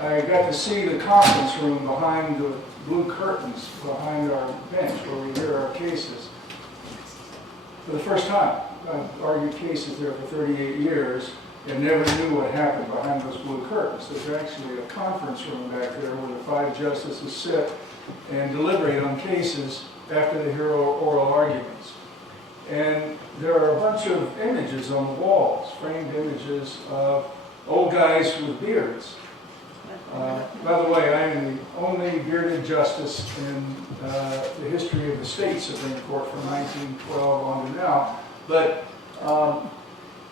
I got to see the conference room behind the blue curtains behind our bench where we hear our cases for the first time. I've argued cases there for 38 years and never knew what happened behind those blue curtains. There's actually a conference room back there where the 5 justices sit and deliberate on cases after they hear oral arguments. And there are a bunch of images on the walls, framed images of old guys with beards. By the way, I am the only bearded justice in the history of the state Supreme Court from 1912 on to now. But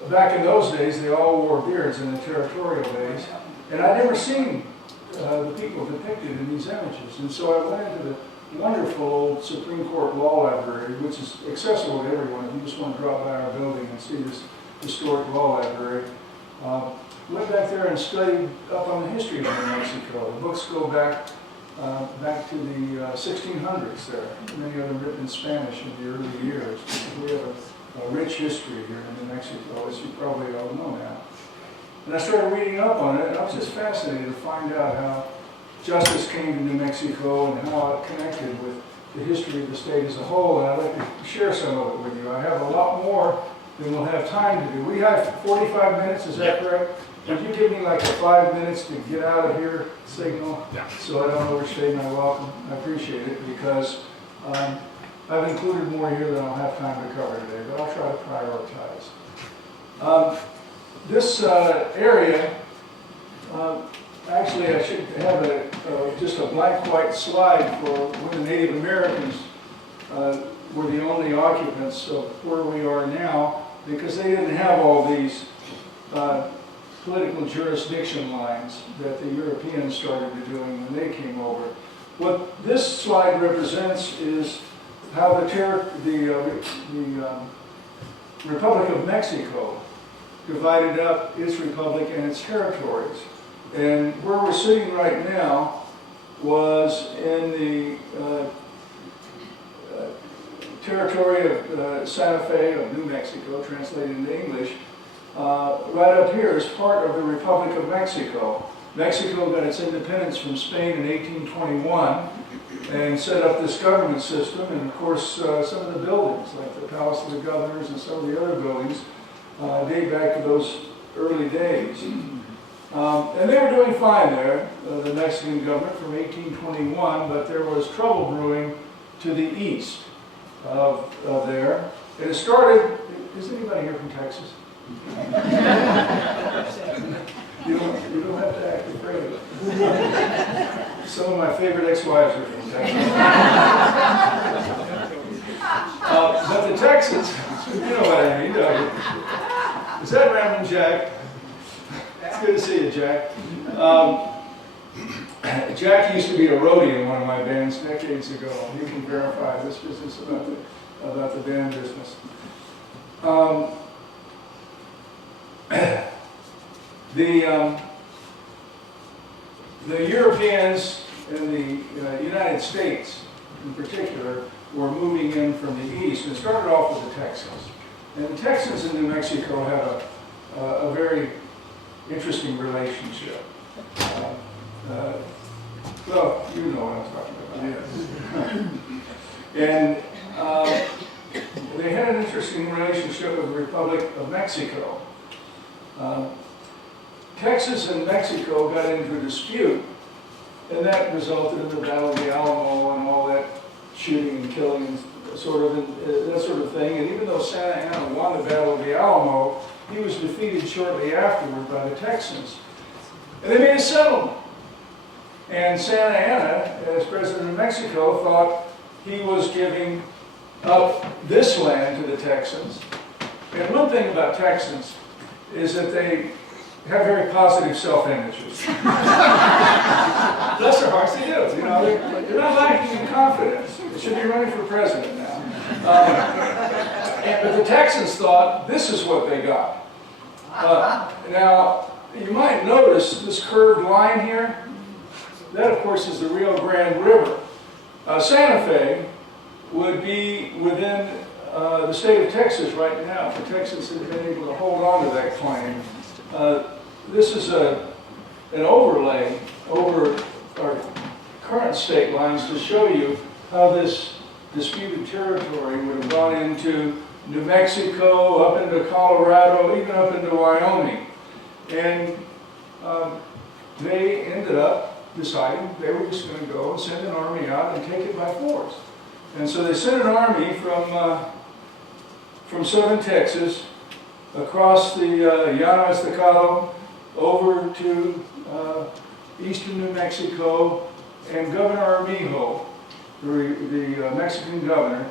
back in those days, they all wore beards in the territorial days. And I'd never seen the people depicted in these images. And so I went into the wonderful old Supreme Court Law Library, which is accessible to everyone if you just want to drop by our building and see this historic law library. Went back there and studied up on the history of New Mexico. The books go back to the 1600s there. Many of them written in Spanish in the early years. We have a rich history here in New Mexico, as you probably all know now. And I started reading up on it, and I was just fascinated to find out how justice came to New Mexico and how it connected with the history of the state as a whole. And I'd like to share some of it with you. I have a lot more than we'll have time to do. We have 45 minutes, is that correct? Would you give me like a 5 minutes to get out of here signal? Yeah. So I don't overstay my welcome. I appreciate it because I've included more here than I'll have time to cover today, but I'll try to prioritize. This area, actually I should have just a blank white slide for when the Native Americans were the only occupants of where we are now, because they didn't have all these political jurisdiction lines that the Europeans started doing when they came over. What this slide represents is how the Republic of Mexico divided up its republic and its territories. And where we're sitting right now was in the territory of Santa Fe of New Mexico, translated into English. Right up here is part of the Republic of Mexico. Mexico got its independence from Spain in 1821 and set up this government system. And of course, some of the buildings, like the Palace of the Governors and some of the other buildings, date back to those early days. And they were doing fine there, the Mexican government, from 1821, but there was trouble brewing to the east of there. And it started, is anybody here from Texas? You don't have to act afraid. Some of my favorite ex-wives are from Texas. But the Texans, you know what I mean, don't you? Is that Reverend Jack? It's good to see you, Jack. Jack used to be a roadie in one of my bands decades ago. You can verify this business about the band business. The Europeans in the United States, in particular, were moving in from the east. And it started off with the Texans. And the Texans in New Mexico have a very interesting relationship. Well, you know what I'm talking about. Yes. And they had an interesting relationship with the Republic of Mexico. Texas and Mexico got into a dispute, and that resulted in the Battle of the Alamo and all that shooting and killing and that sort of thing. And even though Santa Anna won the Battle of the Alamo, he was defeated shortly afterward by the Texans. And they made a settlement. And Santa Anna, as president of Mexico, thought he was giving up this land to the Texans. And one thing about Texans is that they have very positive self-images. Bless their hearts, they do. You know, they're not lacking in confidence. They should be running for president now. But the Texans thought this is what they got. Now, you might notice this curved line here. That, of course, is the Rio Grande River. Santa Fe would be within the state of Texas right now, if the Texans had been able to hold on to that claim. This is a an overlay over our current state lines to show you how this disputed territory would have gone into New Mexico, up into Colorado, even up into Wyoming. And they ended up deciding they were just going to go and send an army out and take it by force. And so they sent an army from southern Texas across the Llano Estacado over to eastern New Mexico, and Governor Armijo, the Mexican governor,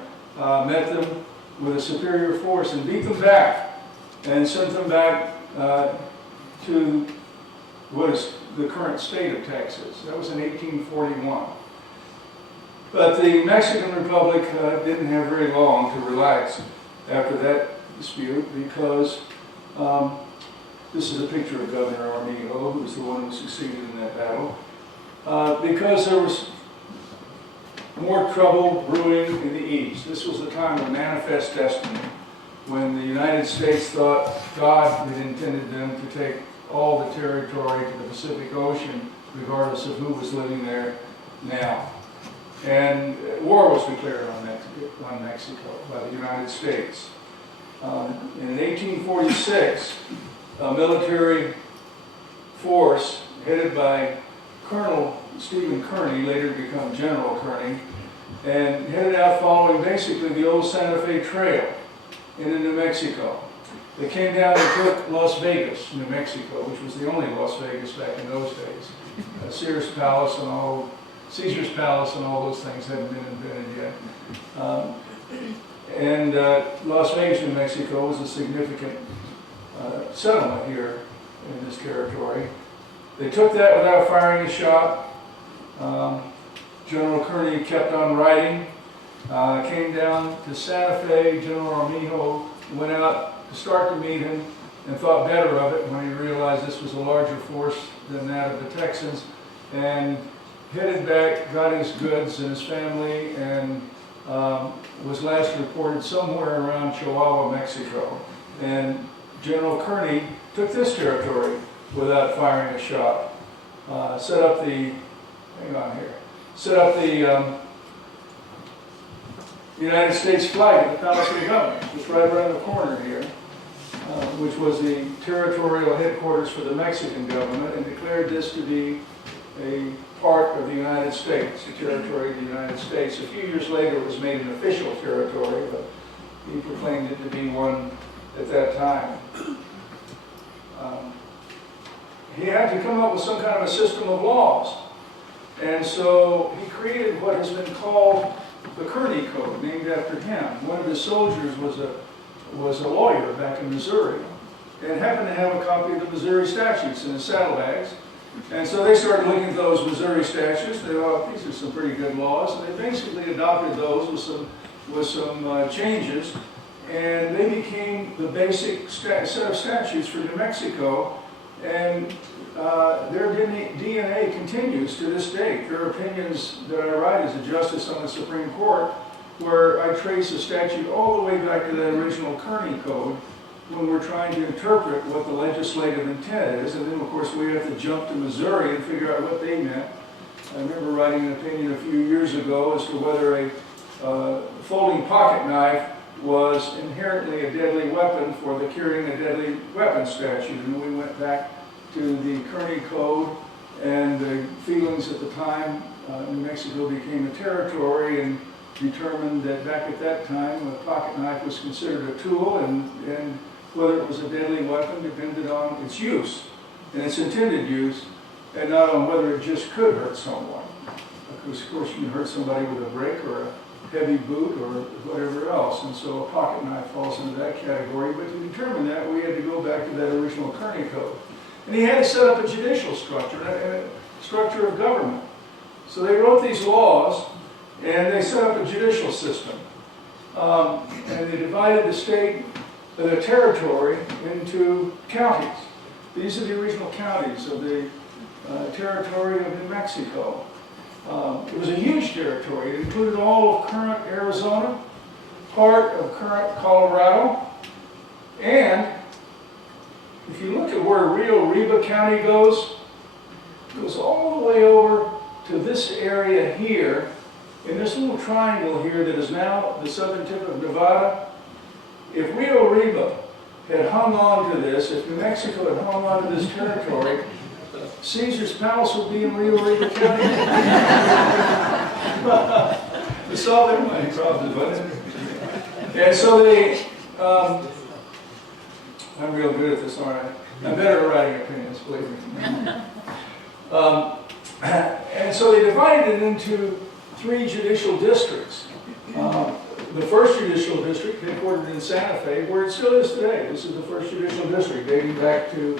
met them with a superior force and beat them back and sent them back to what is the current state of Texas. That was in 1841. But the Mexican Republic didn't have very long to relax after that dispute, because this is a picture of Governor Armijo, who was the one who succeeded in that battle, because there was more trouble brewing in the East. This was the time of manifest destiny, when the United States thought God had intended them to take all the territory to the Pacific Ocean, regardless of who was living there now. And war was declared on Mexico by the United States. In 1846, a military force headed by Colonel Stephen Kearny, later to become General Kearny, and headed out following basically the old Santa Fe Trail into New Mexico. They came down and took Las Vegas, New Mexico, which was the only Las Vegas back in those days. Caesar's Palace and all those things hadn't been invented yet. Las Vegas, New Mexico was a significant settlement here in this territory. They took that without firing a shot. General Kearny kept on riding, came down to Santa Fe. General Armijo went out to start to meet him and thought better of it when he realized this was a larger force than that of the Texans, and headed back, got his goods and his family, and was last reported somewhere around Chihuahua, Mexico. And General Kearny took this territory without firing a shot. Set up the United States flag at the Palace of the Governor, just right around the corner here, which was the territorial headquarters for the Mexican government, and declared this to be a part of the United States, a territory of the United States. A few years later, it was made an official territory, but he proclaimed it to be one at that time. He had to come up with some kind of a system of laws. And so he created what has been called the Kearny Code, named after him. One of his soldiers was a lawyer back in Missouri, and happened to have a copy of the Missouri statutes in his saddlebags. And so they started looking at those Missouri statutes. They thought, these are some pretty good laws. And they basically adopted those with some changes. And they became the basic set of statutes for New Mexico. And their DNA continues to this date. There are opinions that I write as a justice on the Supreme Court where I trace a statute all the way back to that original Kearny Code when we're trying to interpret what the legislative intent is. And then, of course, we have to jump to Missouri and figure out what they meant. I remember writing an opinion a few years ago as to whether a folding pocket knife was inherently a deadly weapon for the carrying a deadly weapon statute. And we went back to the Kearny Code and the feelings at the time. New Mexico became a territory, and determined that back at that time a pocket knife was considered a tool, and whether it was a deadly weapon depended on its use and its intended use, and not on whether it just could hurt someone. Because of course you can hurt somebody with a brick or a heavy boot or whatever else, and so a pocket knife falls into that category. But to determine that, we had to go back to that original Kearny Code. And he had to set up a judicial structure, a structure of government. So they wrote these laws, and they set up a judicial system. And they divided the territory into counties. These are the original counties of the territory of New Mexico. It was a huge territory. It included all of current Arizona, part of current Colorado, and if you look at where Rio Arriba County goes, goes all the way over to this area here, in this little triangle here that is now the southern tip of Nevada. If Rio Arriba had hung on to this, if New Mexico had hung on to this territory, Caesar's palace would be in Rio Arriba County. To solve their money problems, wasn't it? And so they, I'm real good at this, aren't I? I'm better at writing opinions, believe me. And so they divided it into 3 judicial districts. The first judicial district, headquartered in Santa Fe, where it still is today. This is the first judicial district, dating back to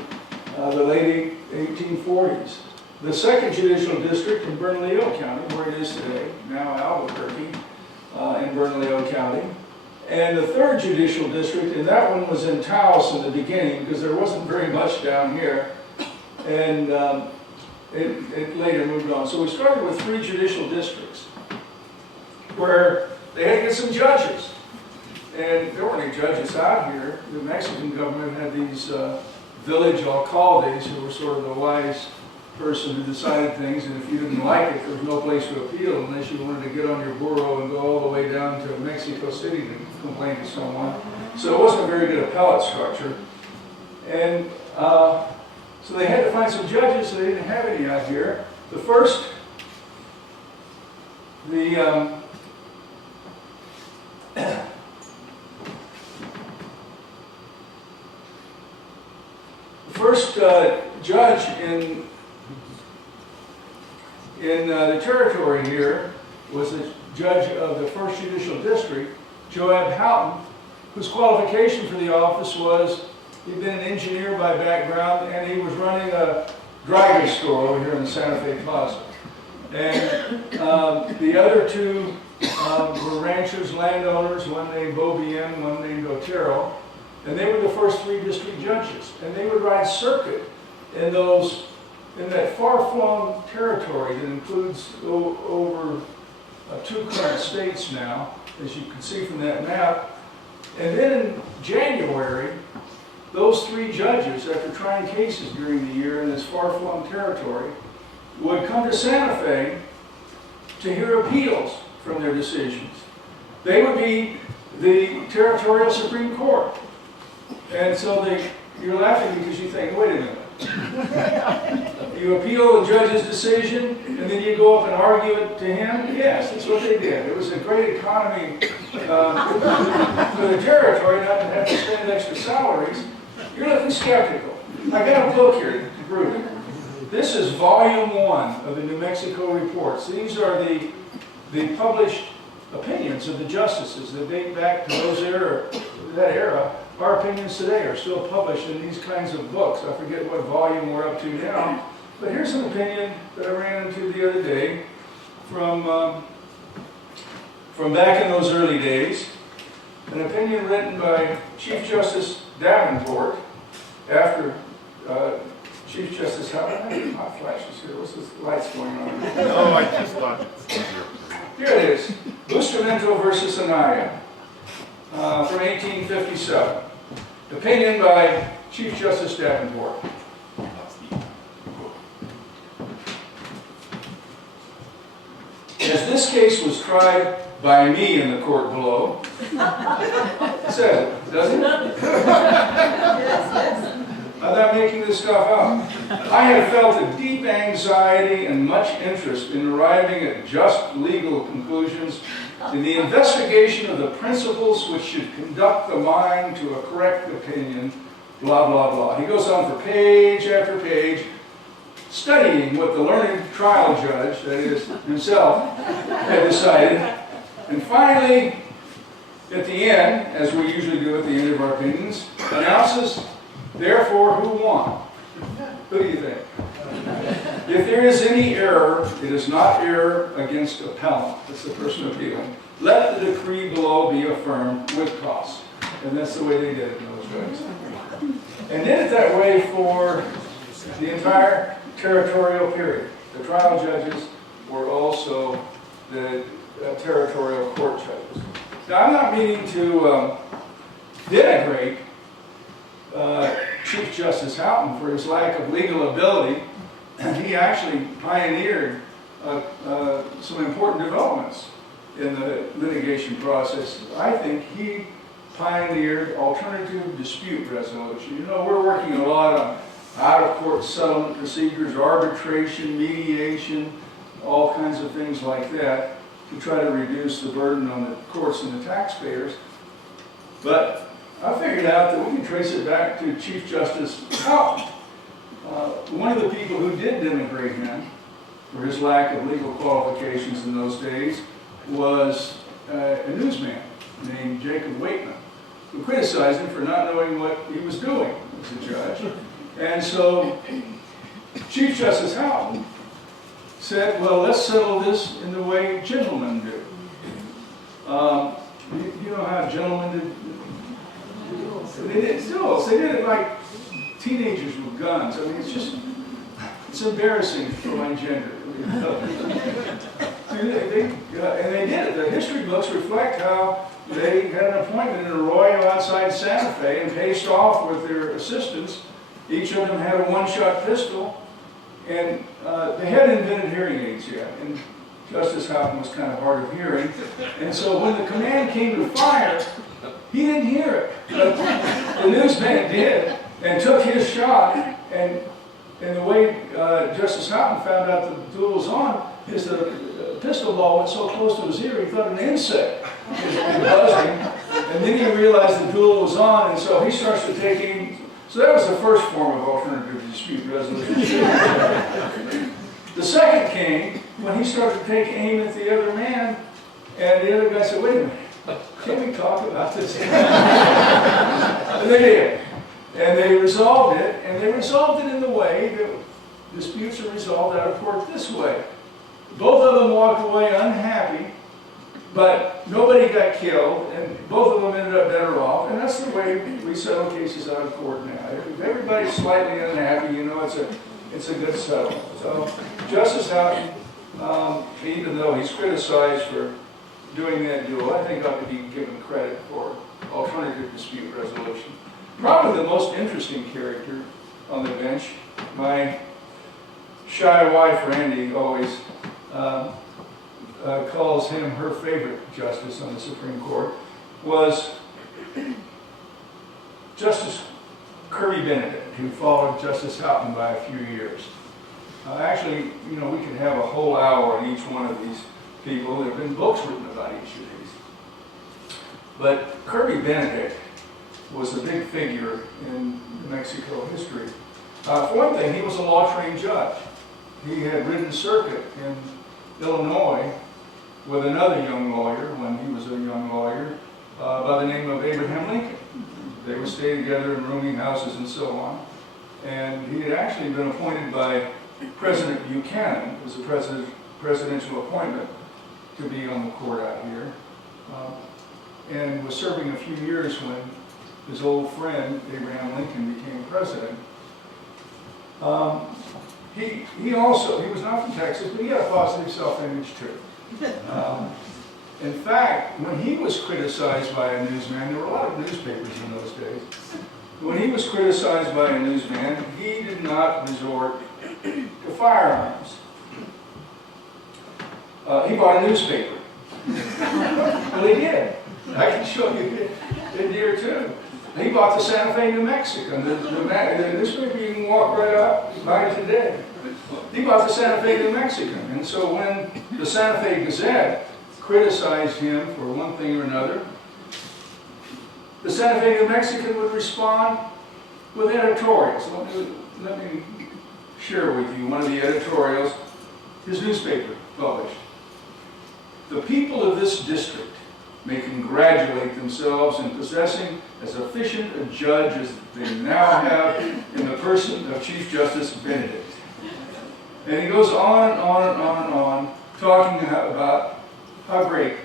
the late 1840s. The second judicial district in Bernalillo County, where it is today, now Albuquerque, in Bernalillo County. And the third judicial district, and that one was in Taos in the beginning, because there wasn't very much down here. And it later moved on. So we started with 3 judicial districts, where they had to get some judges. And there weren't any judges out here. The Mexican government had these village alcaldes who were sort of the wise person who decided things, and if you didn't like it, there was no place to appeal unless you wanted to get on your burro and go all the way down to Mexico City to complain to someone. So it wasn't a very good appellate structure. And so they had to find some judges, so they didn't have any out here. The first judge in the territory here was the judge of the first judicial district, Joab Houghton, whose qualification for the office was he'd been an engineer by background, and he was running a dry goods store over here in the Santa Fe Plaza. And the other 2 were ranchers, landowners, one named Beaubien, one named Otero, and they were the first 3 district judges. And they would ride circuit in that far-flung territory that includes over 2 current states now, as you can see from that map. And then in January, those 3 judges, after trying cases during the year in this far-flung territory, would come to Santa Fe to hear appeals from their decisions. They would be the territorial Supreme Court. And so you're laughing because you think, wait a minute. You appeal the judge's decision, and then you go up and argue it to him? Yes, that's what they did. It was a great economy for the territory not to have to spend extra salaries. You're looking skeptical. I got a book here to prove it. This is volume 1 of the New Mexico reports. These are the published opinions of the justices that date back to that era. Our opinions today are still published in these kinds of books. I forget what volume we're up to now, but here's an opinion that I ran into the other day from back in those early days. An opinion written by Chief Justice Davenport after Chief Justice Howard. My flashes here. What's this lights going on? No, I just thought. Here it is. Bustamante versus Anaya from 1857. Opinion by Chief Justice Davenport. As this case was tried by me in the court below, it says it, doesn't it? I'm not making this stuff up. I have felt a deep anxiety and much interest in arriving at just legal conclusions in the investigation of the principles which should conduct the mind to a correct opinion, blah, blah, blah. He goes on for page after page, studying what the learned trial judge, that is, himself, had decided. And finally, at the end, as we usually do at the end of our opinions, announces, therefore, who won? Who do you think? If there is any error, it is not error against appellant. That's the person appealing. Let the decree below be affirmed with cause. And that's the way they did it in those days. And did it that way for the entire territorial period. The trial judges were also the territorial court judges. Now, I'm not meaning to denigrate Chief Justice Houghton for his lack of legal ability he actually pioneered some important developments in the litigation process. I think he pioneered alternative dispute resolution. You know, we're working a lot on out-of-court settlement procedures, arbitration, mediation, all kinds of things like that to try to reduce the burden on the courts and the taxpayers. But I figured out that we can trace it back to Chief Justice Houghton. One of the people who did denigrate him for his lack of legal qualifications in those days was a newsman named Jacob Waitman, who criticized him for not knowing what he was doing as a judge. And so Chief Justice Houghton said, well, let's settle this in the way gentlemen do. You know how gentlemen do? They did duels. They did it like teenagers with guns. I mean, it's embarrassing for my gender. And they did it. The history books reflect how they had an appointment in Arroyo outside Santa Fe and paced off with their assistants. Each of them had a one-shot pistol, and they hadn't invented hearing aids yet. And Justice Houghton was kind of hard of hearing. And so when the command came to fire, he didn't hear it. But the newsman did and took his shot. And the way Justice Houghton found out the duel was on is the pistol ball went so close to his ear he thought an insect was buzzing. And then he realized the duel was on, and so he starts to take aim. So that was the first form of alternative dispute resolution. The second came when he started to take aim at the other man, and the other guy said, wait a minute, can we talk about this? And they did. And they resolved it, and they resolved it in the way that disputes are resolved out of court this way. Both of them walked away unhappy, but nobody got killed, and both of them ended up better off, and that's the way we settle cases out of court now. If everybody's slightly unhappy, you know it's a good settlement. So Justice Houghton, even though he's criticized for doing that duel, I think ought to be given credit for alternative dispute resolution. Probably the most interesting character on the bench, my shy wife Randy always calls him her favorite justice on the Supreme Court, was Justice Kirby Benedict, who followed Justice Houghton by a few years. Actually, you know, we could have a whole hour on each one of these people. There have been books written about each of these. But Kirby Benedict was a big figure in New Mexico history. For one thing, he was a law-trained judge. He had ridden circuit in Illinois with another young lawyer when he was a young lawyer by the name of Abraham Lincoln. They would stay together in rooming houses and so on. And he had actually been appointed by President Buchanan. It was a presidential appointment to be on the court out here. And was serving a few years when his old friend, Abraham Lincoln, became president. He was not from Texas, but he had a positive self-image too. In fact, when he was criticized by a newsman, there were a lot of newspapers in those days. When he was criticized by a newsman, he did not resort to firearms. He bought a newspaper. Well, he did. I can show you it here too. He bought the Santa Fe New Mexican. The newspaper you can walk right up, buy it today. He bought the Santa Fe New Mexican. And so when the Santa Fe Gazette criticized him for one thing or another, the Santa Fe New Mexican would respond with editorials. Let me share with you one of the editorials his newspaper published. The people of this district may congratulate themselves in possessing as efficient a judge as they now have in the person of Chief Justice Benedict. And he goes on and on and on and on, talking about how great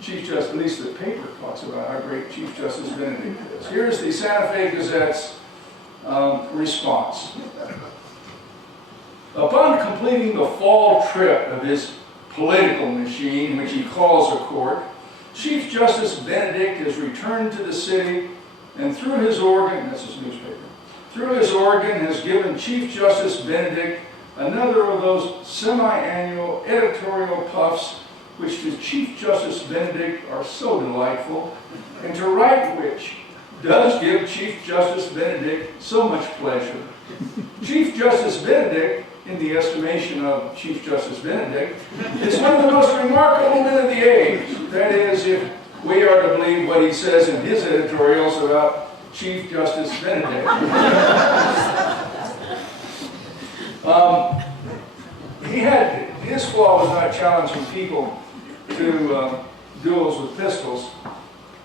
Chief Justice, at least the paper talks about how great Chief Justice Benedict is. Here's the Santa Fe Gazette's response. Upon completing the fall trip of his political machine, which he calls a court, Chief Justice Benedict has returned to the city and through his organ, that's his newspaper, through this organ has given Chief Justice Benedict another of those semi-annual editorial puffs which to Chief Justice Benedict are so delightful, and to write which does give Chief Justice Benedict so much pleasure. Chief Justice Benedict, in the estimation of Chief Justice Benedict, is one of the most remarkable men of the age. That is, if we are to believe what he says in his editorials about Chief Justice Benedict. His flaw was not challenging people to duels with pistols.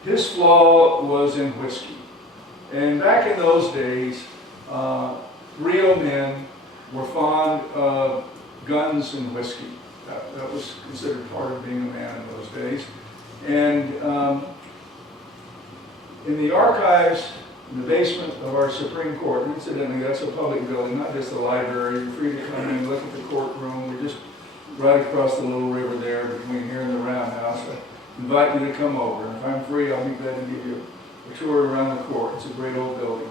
His flaw was in whiskey. And back in those days, real men were fond of guns and whiskey. That was considered part of being a man in those days. And in the archives, in the basement of our Supreme Court, and incidentally, that's a public building, not just a library. You're free to come in and look at the courtroom. We're just right across the little river there between here and the Roundhouse. I invite you to come over. And if I'm free, I'll be glad to give you a tour around the court. It's a great old building.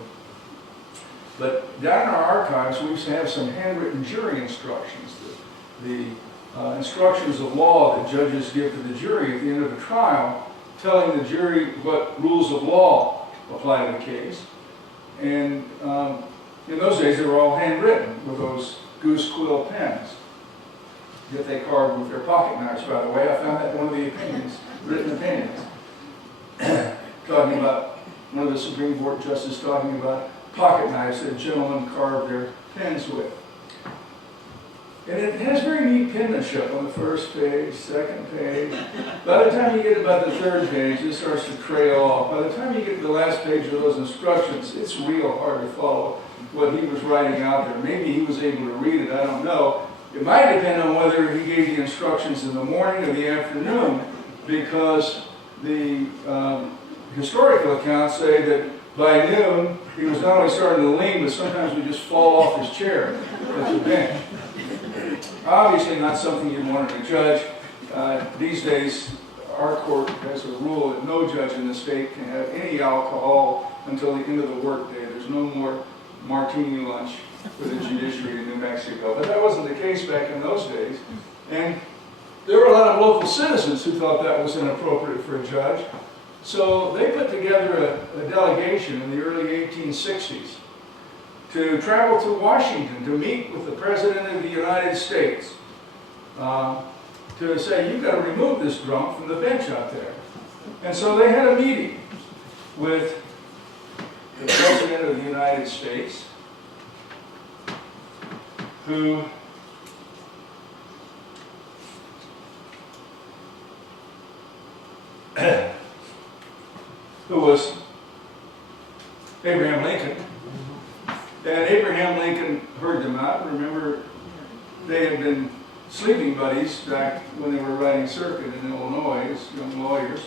But down in our archives, we have some handwritten jury instructions. The instructions of law that judges give to the jury at the end of a trial, telling the jury what rules of law apply to the case. And in those days, they were all handwritten with those goose quill pens that they carved with their pocket knives, by the way. I found that in one of the opinions, written opinions, talking about one of the Supreme Court justices talking about pocket knives that gentlemen carved their pens with. And it has very neat penmanship on the first page, second page. By the time you get about the third page, it starts to trail off. By the time you get to the last page of those instructions, it's real hard to follow what he was writing out there. Maybe he was able to read it, I don't know. It might depend on whether he gave the instructions in the morning or the afternoon, because the historical accounts say that by noon, he was not only starting to lean, but sometimes would just fall off his chair at the bench. Obviously not something you'd want to judge. These days, our court has a rule that no judge in the state can have any alcohol until the end of the workday. There's no more martini lunch for the judiciary in New Mexico. But that wasn't the case back in those days. And there were a lot of local citizens who thought that was inappropriate for a judge. So they put together a delegation in the early 1860s to travel to Washington to meet with the President of the United States to say, you've got to remove this drunk from the bench out there. And so they had a meeting with the President of the United States, who was Abraham Lincoln. And Abraham Lincoln heard them out. Remember, they had been sleeping buddies back when they were riding circuit in Illinois as young lawyers.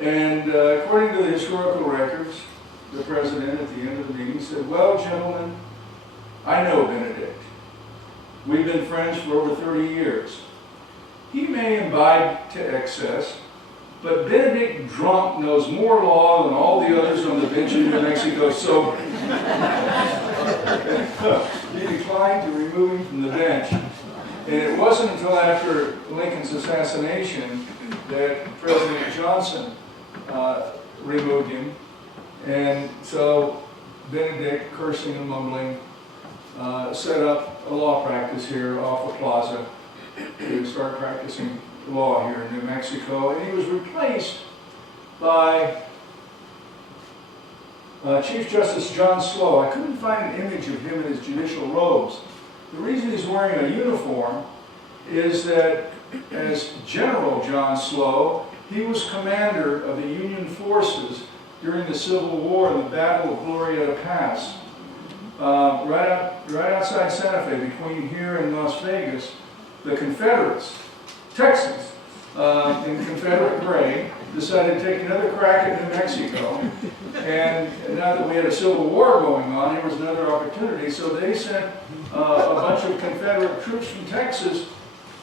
And according to the historical records, the president at the end of the meeting said, well, gentlemen, I know Benedict. We've been friends for over 30 years. He may imbibe to excess, but Benedict drunk knows more law than all the others on the bench in New Mexico sober. He declined to remove him from the bench. And it wasn't until after Lincoln's assassination that President Johnson removed him. And so Benedict, cursing and mumbling, set up a law practice here off the plaza to start practicing law here in New Mexico. And he was replaced by Chief Justice John Slow. I couldn't find an image of him in his judicial robes. The reason he's wearing a uniform is that as General John Slow, he was commander of the Union forces during the Civil War in the Battle of Glorieta Pass. Right outside Santa Fe, between here and Las Vegas, the Confederates, Texans, in Confederate gray, decided to take another crack at New Mexico. And now that we had a Civil War going on, here was another opportunity. So they sent a bunch of Confederate troops from Texas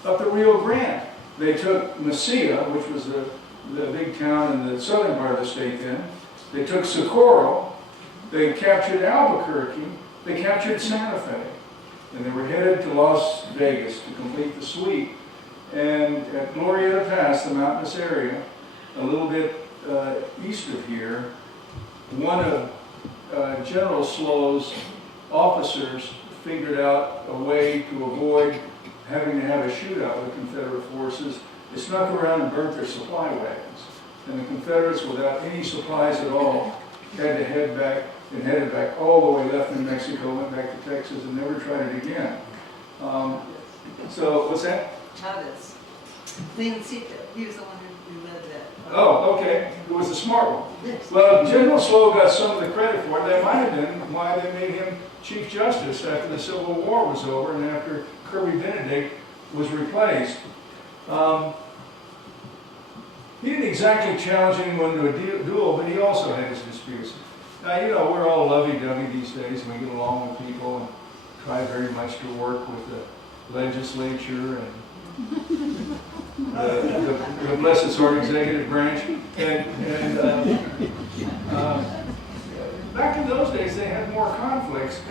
up the Rio Grande. They took Mesilla, which was the big town in the southern part of the state then. They took Socorro, They captured Albuquerque, they captured Santa Fe, and they were headed to Las Vegas to complete the sweep. And at Glorieta Pass, the mountainous area, a little bit east of here, one of General Slow's officers figured out a way to avoid having to have a shootout with Confederate forces. They snuck around and burnt their supply wagons. And the Confederates, without any supplies at all, had to head back, and headed back all the way left New Mexico, went back to Texas, and never tried it again. So, what's that? Chávez. He was the one who led that. Oh, okay. It was the smart one. Yes. Well, General Slow got some of the credit for it. That might have been why they made him Chief Justice after the Civil War was over and after Kirby Benedict was replaced. He didn't exactly challenge anyone to a duel, but he also had his disputes. Now, you know, we're all lovey-dovey these days, and we get along with people and try very much to work with the legislature and the blessed sort of executive branch. Back in those days, they had more conflicts.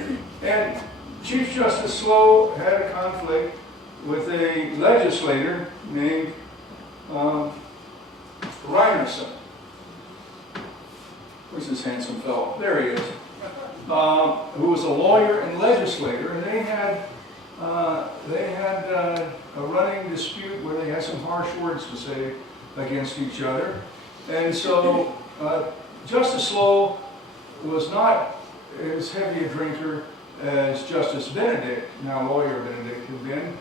And Chief Justice Slow had a conflict with a legislator named Rynerson. Where's this handsome fellow? There he is. Who was a lawyer and legislator, and they had a running dispute where they had some harsh words to say against each other. And so Justice Slow was not as heavy a drinker as Justice Benedict, now lawyer Benedict, had been.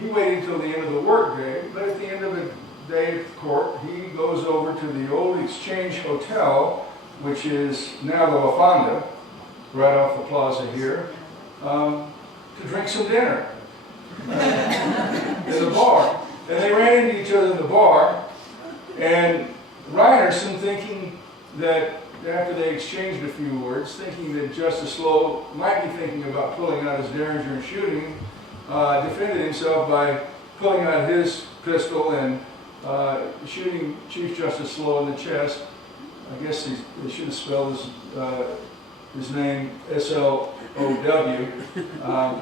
He waited until the end of the workday, but at the end of the day at court, he goes over to the old Exchange Hotel, which is now the La Fonda, right off the plaza here, to drink some dinner in the bar. And they ran into each other in the bar, and Rynerson, thinking that after they exchanged a few words, thinking that Justice Slow might be thinking about pulling out his Derringer and shooting, defended himself by pulling out his pistol and shooting Chief Justice Slow in the chest. I guess they should have spelled his name S-L-O-W,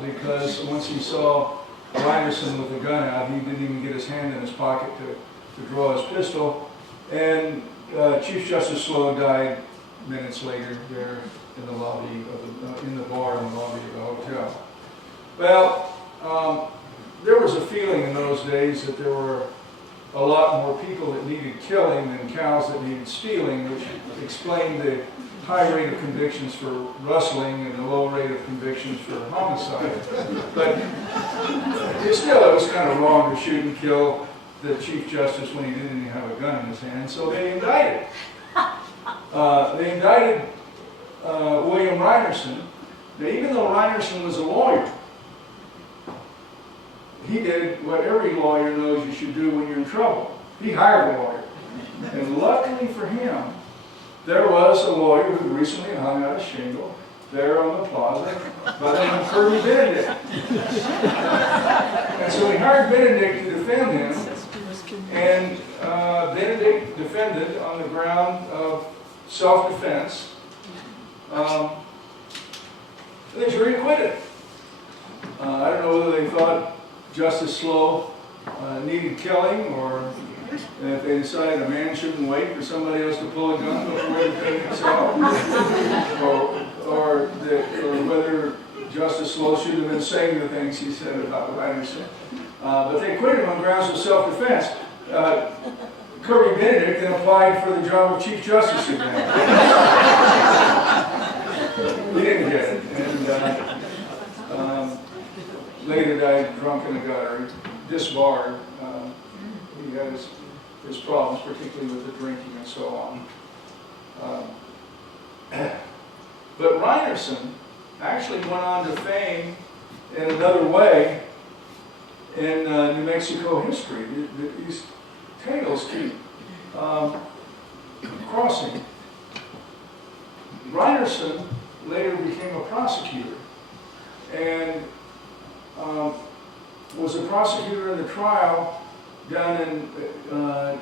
because once he saw Rynerson with the gun out, he didn't even get his hand in his pocket to draw his pistol. And Chief Justice Slow died minutes later there in the lobby of in the bar in the lobby of the hotel. Well, there was a feeling in those days that there were a lot more people that needed killing than cows that needed stealing, which explained the high rate of convictions for rustling and the low rate of convictions for homicide. But still, it was kind of wrong to shoot and kill the Chief Justice when he didn't even have a gun in his hand, so they indicted. They indicted William Rynerson. Now, even though Rynerson was a lawyer, he did what every lawyer knows you should do when you're in trouble. He hired a lawyer. And luckily for him, there was a lawyer who recently hung out a shingle there on the plaza by the name of Kirby Benedict. And so he hired Benedict to defend him, and Benedict defended on the ground of self-defense. The jury acquitted. I don't know whether they thought Justice Slow needed killing, or if they decided a man shouldn't wait for somebody else to pull a gun before he defend himself, or whether Justice Slow should have been saying the things he said about Rynerson. But they acquitted him on grounds of self-defense. Kirby Benedict then applied for the job of Chief Justice again. He didn't get it, and later died drunk in a gutter, disbarred. He had his problems, particularly with the drinking and so on. But Rynerson actually went on to fame in another way in New Mexico history. These tales keep crossing. Rynerson later became a prosecutor and was a prosecutor in the trial down in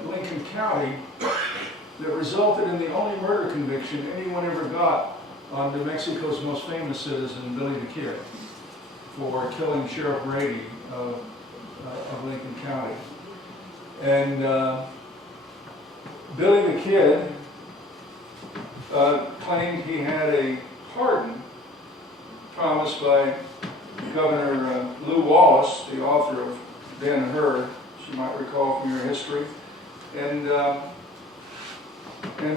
Lincoln County that resulted in the only murder conviction anyone ever got on New Mexico's most famous citizen, Billy the Kid, for killing Sheriff Brady of Lincoln County. And Billy the Kid claimed he had a pardon promised by Governor Lew Wallace, the author of Ben-Hur, you might recall from your history, and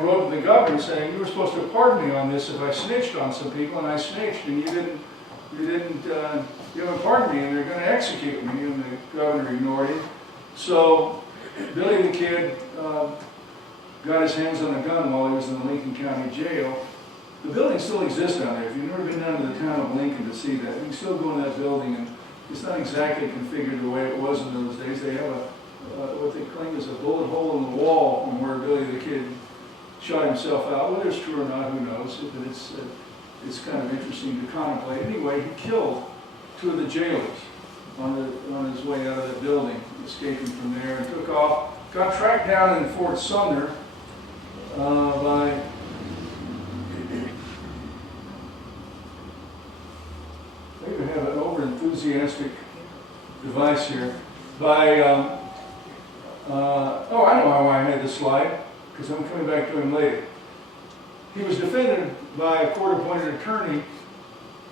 wrote to the governor saying, you were supposed to pardon me on this if I snitched on some people, and I snitched, and you haven't pardoned me, and they're going to execute me, and the governor ignored him. So Billy the Kid got his hands on a gun while he was in the Lincoln County Jail. The building still exists down there. If you've never been down to the town of Lincoln to see that, you can still go in that building, and it's not exactly configured the way it was in those days. They have what they claim is a bullet hole in the wall from where Billy the Kid shot himself out. Whether it's true or not, who knows? But it's kind of interesting to contemplate. Anyway, he killed 2 of the jailers on his way out of the building, escaping from there, and took off. Got tracked down in Fort Sumner by I even have an over-enthusiastic device here. By, oh, I know how I had this slide, because I'm coming back to him later. He was defended by a court-appointed attorney,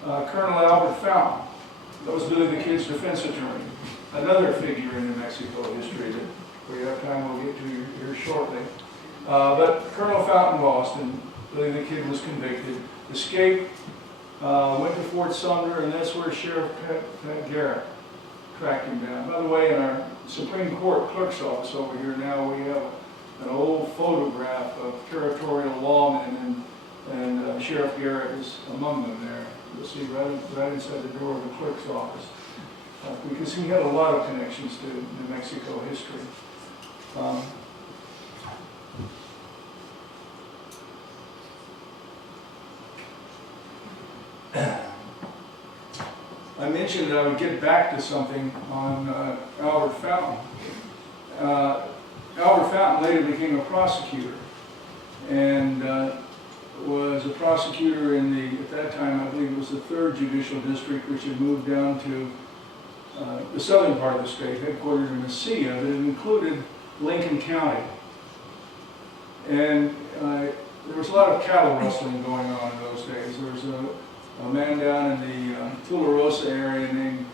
Colonel Albert Fountain. That was Billy the Kid's defense attorney. Another figure in New Mexico history that we have time we'll get to here shortly. But Colonel Fountain lost, and Billy the Kid was convicted, escaped, went to Fort Sumner, and that's where Sheriff Pat Garrett tracked him down. By the way, in our Supreme Court clerk's office over here now, we have an old photograph of territorial lawmen, and Sheriff Garrett is among them there. You'll see right inside the door of the clerk's office, because he had a lot of connections to New Mexico history. I mentioned that I would get back to something on Albert Fountain. Albert Fountain later became a prosecutor, and was a prosecutor in at that time, I believe it was the 3rd Judicial District, which had moved down to the southern part of the state, headquartered in Mesilla, but it included Lincoln County. And there was a lot of cattle rustling going on in those days. There was a man down in the Tularosa area named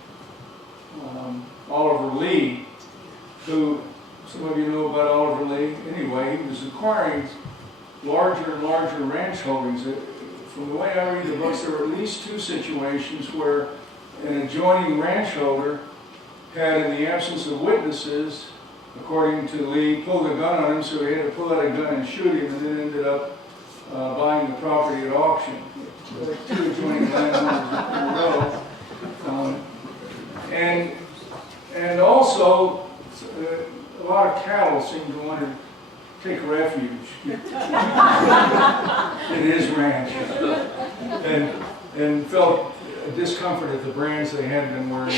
Oliver Lee, who, some of you know about Oliver Lee. Anyway, he was acquiring larger and larger ranch holdings. From the way I read the books, there were at least 2 situations where an adjoining ranch holder had, in the absence of witnesses, according to Lee, pulled a gun on him, so he had to pull out a gun and shoot him, and then ended up buying the property at auction. 2 adjoining landowners in a row. And also, a lot of cattle seem to want to take refuge in his ranch, and felt discomfort at the brands they had been wearing.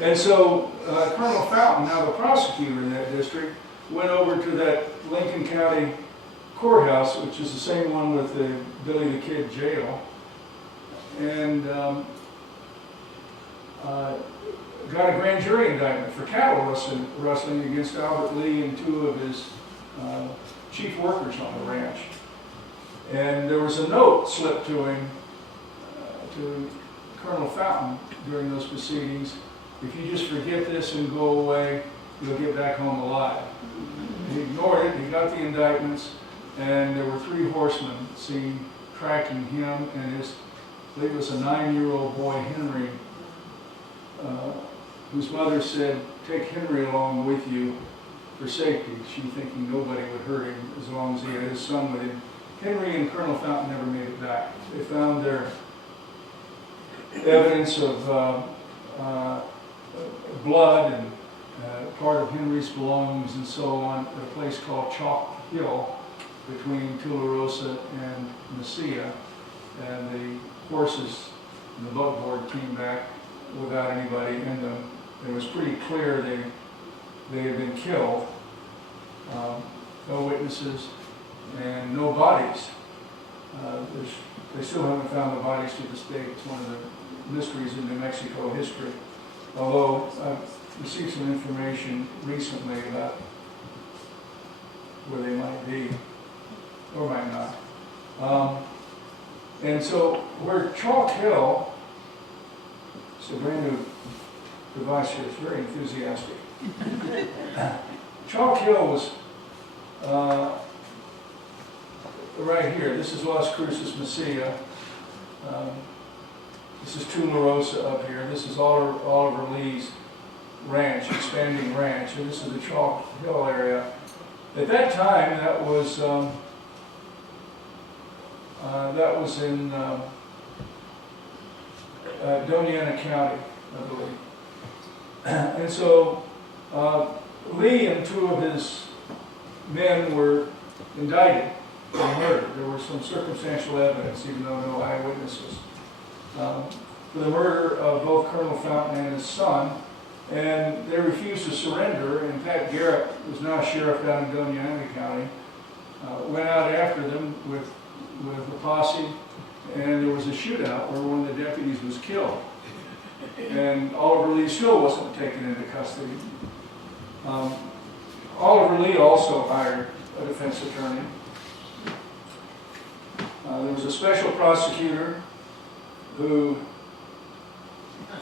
And so Colonel Fountain, now the prosecutor in that district, went over to that Lincoln County courthouse, which is the same one with the Billy the Kid jail, and got a grand jury indictment for cattle rustling against Albert Lee and 2 of his chief workers on the ranch. And there was a note slipped to him, to Colonel Fountain during those proceedings: if you just forget this and go away, you'll get back home alive. He ignored it. He got the indictments, and there were 3 horsemen seen tracking him and his, I believe it was a 9-year-old boy, Henry, whose mother said, take Henry along with you for safety, she thinking nobody would hurt him as long as he had his son with him. Henry and Colonel Fountain never made it back. They found their evidence of blood and part of Henry's belongings and so on at a place called Chalk Hill between Tularosa and Mesilla, and the horses and the buckboard came back without anybody in them. It was pretty clear they had been killed. No witnesses and no bodies. They still haven't found the bodies to this day. It's one of the mysteries in New Mexico history. Although I've received some information recently about where they might be, or might not. And so where Chalk Hill, it's a brand new device here, it's very enthusiastic. Chalk Hill was right here. This is Las Cruces, Mesilla. This is Tularosa up here. This is Oliver Lee's ranch, expanding ranch, and this is the Chalk Hill area. At that time, that was in Doña County, I believe. And so Lee and two of his men were indicted for murder. There was some circumstantial evidence, even though no eyewitnesses, for the murder of both Colonel Fountain and his son. And they refused to surrender, and Pat Garrett, who's now sheriff down in Doña County, went out after them with a posse, and there was a shootout where one of the deputies was killed. And Oliver Lee still wasn't taken into custody. Oliver Lee also hired a defense attorney. There was a special prosecutor who,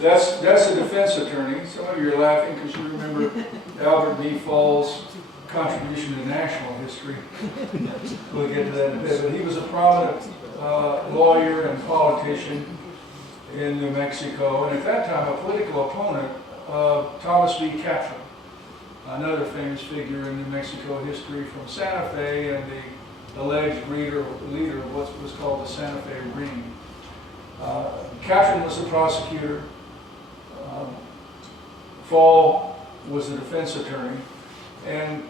that's a defense attorney. Some of you are laughing because you remember Albert B. Fall's contribution to national history. We'll get to that in a bit. But he was a prominent lawyer and politician in New Mexico, and at that time a political opponent of Thomas B. Catron, another famous figure in New Mexico history from Santa Fe and the alleged leader of what was called the Santa Fe Ring. Catron was the prosecutor. Fall was the defense attorney, and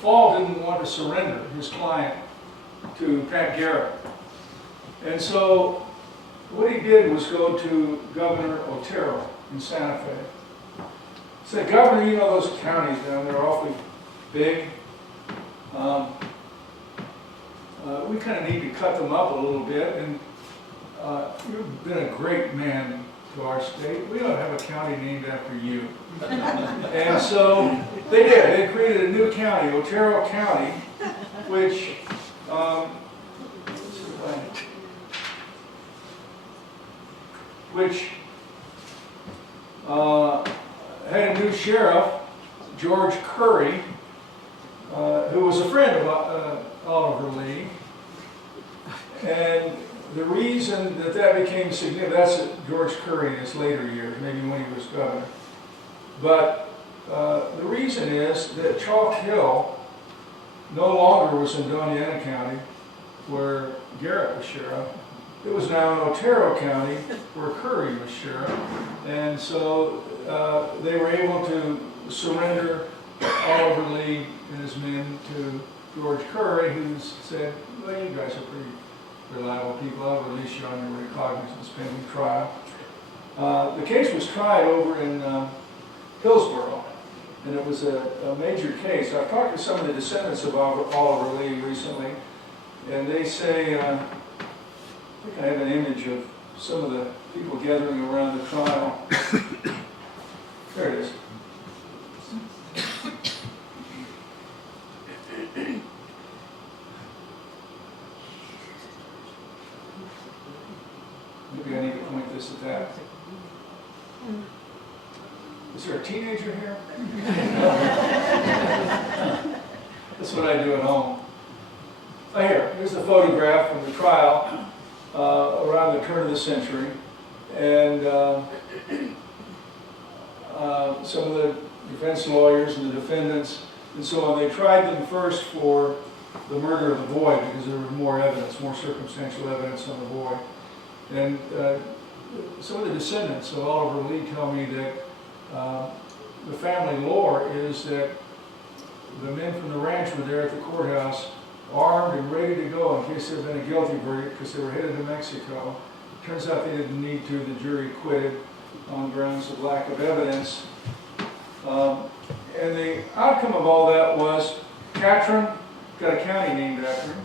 Fall didn't want to surrender his client to Pat Garrett. And so what he did was go to Governor Otero in Santa Fe. He said, Governor, you know those counties down there are awfully big. We kind of need to cut them up a little bit, and you've been a great man to our state. We ought to have a county named after you. And so they did. They created a new county, Otero County, which had a new sheriff, George Curry, who was a friend of Oliver Lee. And the reason that became significant, that's George Curry in his later years, maybe when he was governor. But the reason is that Chalk Hill no longer was in Doña County, where Garrett was sheriff. It was now in Otero County, where Curry was sheriff. And so they were able to surrender Oliver Lee and his men to George Curry, who said, well, you guys are pretty reliable people. I'll release you on your recognizance pending trial. The case was tried over in Hillsborough, and it was a major case. I've talked to some of the descendants of Oliver Lee recently, and they say, I think I have an image of some of the people gathering around the trial. There it is. Maybe I need to point this at that. Is there a teenager here? That's what I do at home. Oh, here's the photograph from the trial around the turn of the century. And some of the defense lawyers and the defendants and so on, they tried them first for the murder of the boy because there was more evidence, more circumstantial evidence on the boy. And some of the descendants of Oliver Lee tell me that the family lore is that the men from the ranch were there at the courthouse, armed and ready to go in case there had been a guilty verdict because they were headed to Mexico. Turns out they didn't need to. The jury acquitted on grounds of lack of evidence. And the outcome of all that was Catron got a county named after him.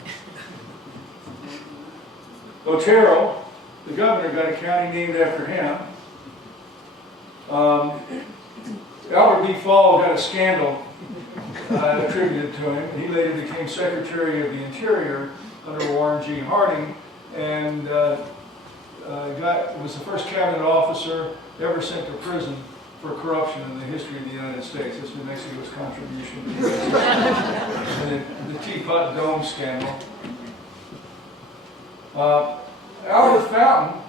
Otero, the governor, got a county named after him. Albert B. Fall got a scandal attributed to him. He later became Secretary of the Interior under Warren G. Harding, and was the first cabinet officer ever sent to prison for corruption in the history of the United States. That's New Mexico's contribution to the Teapot Dome scandal. Albert Fountain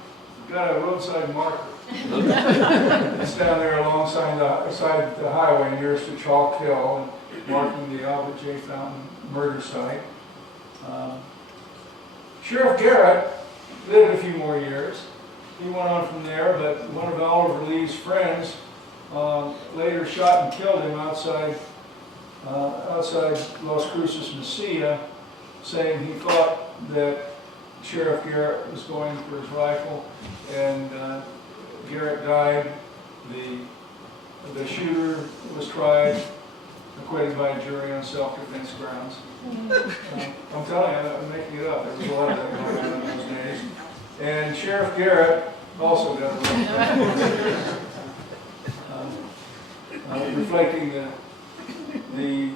got a roadside marker. It's down there alongside the highway nearest to Chalk Hill, marking the Albert J. Fountain murder site. Sheriff Garrett lived a few more years. He went on from there, but one of Oliver Lee's friends later shot and killed him outside Las Cruces, Mesilla, saying he thought that Sheriff Garrett was going for his rifle, and Garrett died. The shooter was tried, acquitted by a jury on self-defense grounds. I'm telling you, I'm making it up. There was a lot of that going on in those days. And Sheriff Garrett also got arrested. Reflecting the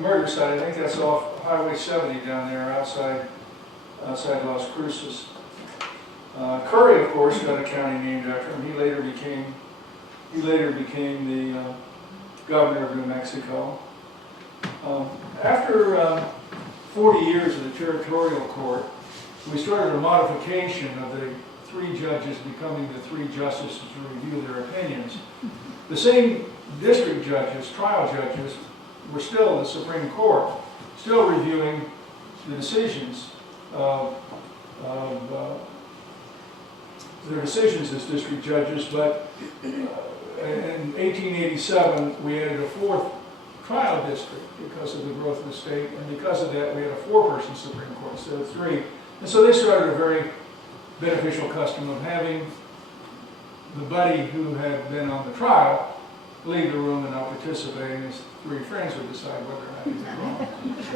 murder site. I think that's off Highway 70 down there outside Las Cruces. Curry, of course, got a county named after him. He later became the governor of New Mexico. After 40 years of the territorial court, we started a modification of the 3 judges becoming the 3 justices to review their opinions. The same district judges, trial judges, were still in the Supreme Court, still reviewing the decisions of their decisions as district judges, but in 1887 we added a 4th trial district because of the growth of the state, and because of that we had a 4-person Supreme Court instead of 3. And so they started a very beneficial custom of having the buddy who had been on the trial leave the room and not participate, and his 3 friends would decide whether or not he was wrong.